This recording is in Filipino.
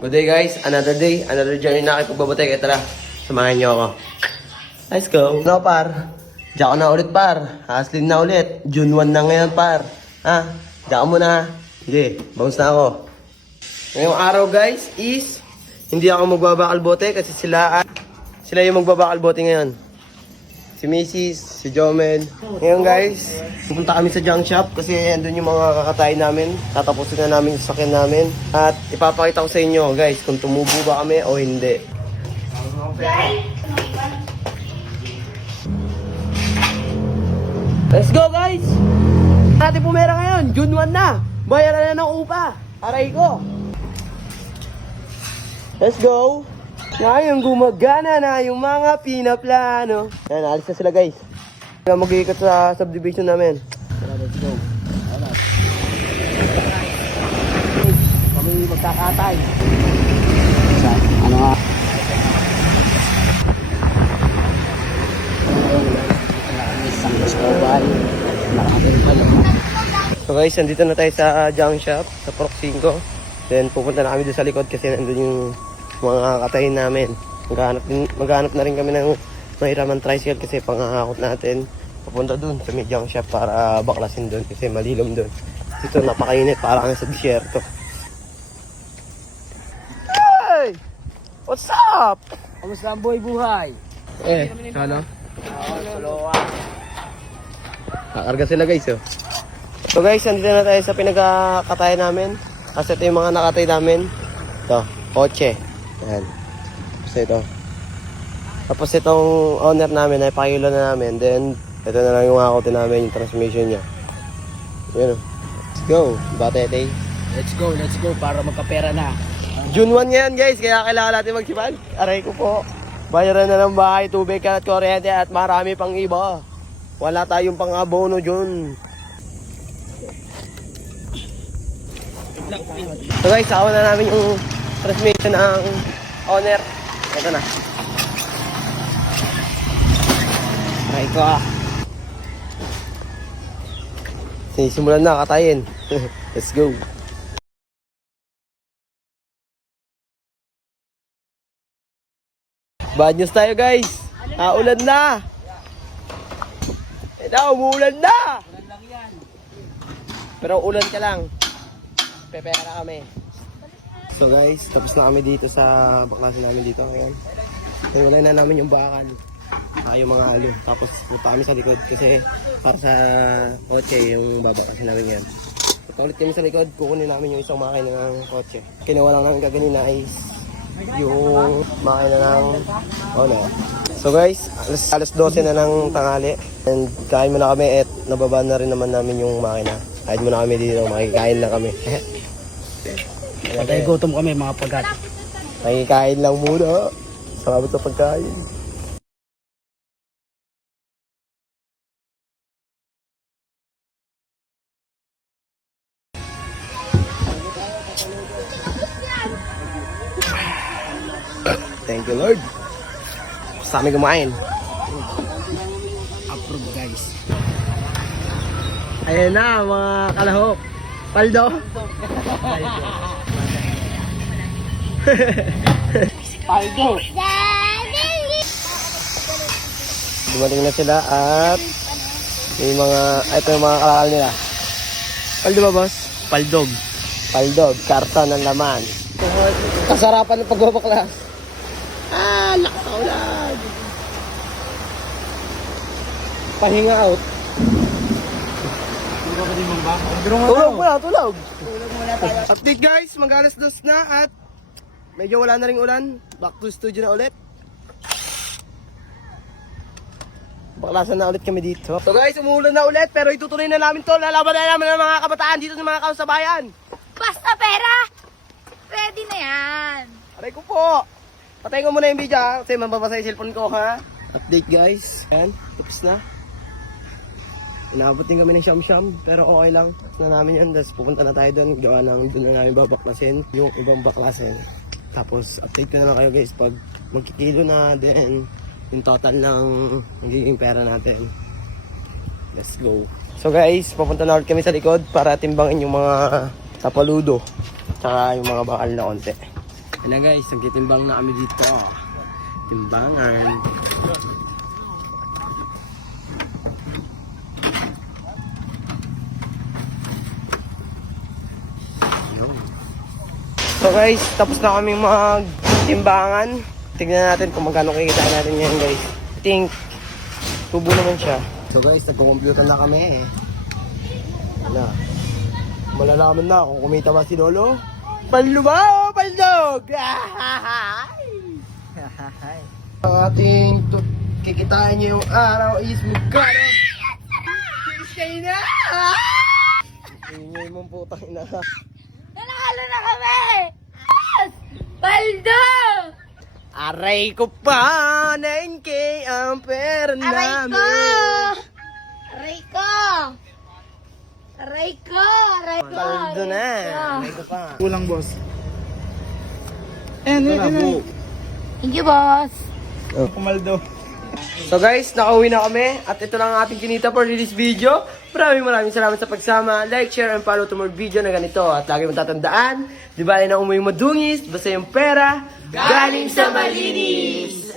Good day guys, another day, another journey na kayo pagbabatay. Kaya tara, samahan niyo ako. Let's go. No par, diyan na ulit par. Haslin na ulit, June 1 na ngayon par. Ha, diyan mo na. Hindi, bounce na ako. Ngayong araw guys is, hindi ako magbabakal bote kasi sila yung magbabakal bote ngayon. Si Mrs., si Jomel. Ngayon guys, pupunta kami sa junk shop kasi andun yung mga kakatay namin. Tatapusin na namin yung sakyan namin. At ipapakita ko sa inyo guys kung tumubo ba kami o hindi. Let's go guys! Natin pumera ngayon, June 1 na. Bayaran na ng upa. Aray ko. Let's go! Ngayon gumagana na yung mga pinaplano. Yan, alis na sila guys. Mag-iikot sa subdivision namin. Let's go. Kami magkakatay. Ano nga? So guys, nandito na tayo sa junk shop, sa Proc 5. Then pupunta na kami doon sa likod kasi nandun yung mga katayin namin. Maghanap na rin kami ng mahiraman tricycle kasi pangahakot natin papunta dun sa may junk shop para baklasin dun kasi malilom dun. Dito napakainit, parang sa disyerto. Hey! What's up? Kamusta ang buhay? Ano? Kakarga sila guys oh. So guys, nandito na tayo sa pinagkakatayan namin. Kasi ito yung mga nakatay namin. Ito, kotse. Ayan. Tapos ito. Tapos itong owner namin ay pakilo na namin. Then, ito na lang yung hakotin namin, yung transmission niya. Ayan o. Let's go. Batete. Let's go para magkapera na. June 1 yan guys, kaya kailangan natin magsipag. Aray ko po. Bayaran na ng bahay, tubig at kuryente at marami pang iba. Wala tayong pang-abono dyan. So guys, sawa na namin yung transmission ng owner. Ito na. Try ko Simulan na, katayin. Let's go. Bad news tayo guys. Ulan na. Ito, umuulan na. Pero ulan ka lang. Pepera kami. So guys, tapos na kami dito sa baklasin namin dito ngayon. Nangulay na namin yung bakal. Yung mga halo. Tapos punta kami sa likod kasi para sa kotse yung babaklasin namin yan. Punta ulit kami sa likod, kukunin namin yung isang makina ng kotse. Kinuha lang namin kaganina is yung makina ng So guys, alas 12 na ng tanghali. And kain muna kami at nababa na rin naman namin yung makina. Kain muna kami dito, makikain na kami. Patay gutom kami mga pagat. Nakikain lang muna. Salamat sa pagkain. Thank you Lord. Sa amin kumain. Approve guys. Ayan na mga kalahok. Paldo. Paldo. Dumating na sila at may mga, ito yung mga kalakal nila. Paldo ba boss? Paldog. Paldog, karton ng laman. Kasarapan ng pagbabaklas. Lakas sa ulan. Pahinga out. Tulog muna, tulog. Update guys, mag-alas 2 na at medyo wala na ring ulan. Back to studio na ulit. Baklasan na ulit kami dito. So guys, umuulan na ulit pero itutuloy na namin to. Lalaban na namin ng mga kabataan dito sa mga kausabayan. Basta pera! Ready na yan! Aray ko po! Patayin ko muna yung video ha, kasi mababasa yung cellphone ko ha. Update guys. Ayan, tapos na. Inabot din kami ng siyam-siyam, pero okay lang. Tapos na namin yan, tapos pupunta na tayo doon. Gawa lang, doon na namin babaklasin yung ibang baklasin. Tapos update ko na lang kayo guys pag magkikilo na, then yung total ng magiging pera natin. Let's go. So guys, papunta na ulit kami sa likod para timbangin yung mga tapaludo. Tsaka yung mga bakal na konti. Yan na guys, nagtitimbang na kami dito. Timbangan. Yun. So guys, tapos na kami magtimbangan. Tignan natin kung magkano kikita natin ngayon guys. I think, tubo naman siya. So guys, nagko-computer na kami. Wala. Malalaman na kung kumita ba si Lolo. Panlumaw! Panlog! Ang ating kikitain niyo yung araw is magkano? Kisay na! Ingay mong putang ina. Nanalo na kami! Yes! Baldo! Aray ko pa! 9K ang pera Aray namin! ko! Aray ko! Aray ko! Aray ko! Paldo na! Aray Aray ko pa! Kulang, boss. Thank you, boss! Kumaldo. So guys, nakauwi na kami at ito lang ang ating kinita for this video. Maraming salamat sa pagsama. Like, share, and follow to more video na ganito. At lagi mong tatandaan, di ba na umuwi madungis, basta yung pera galing sa malinis.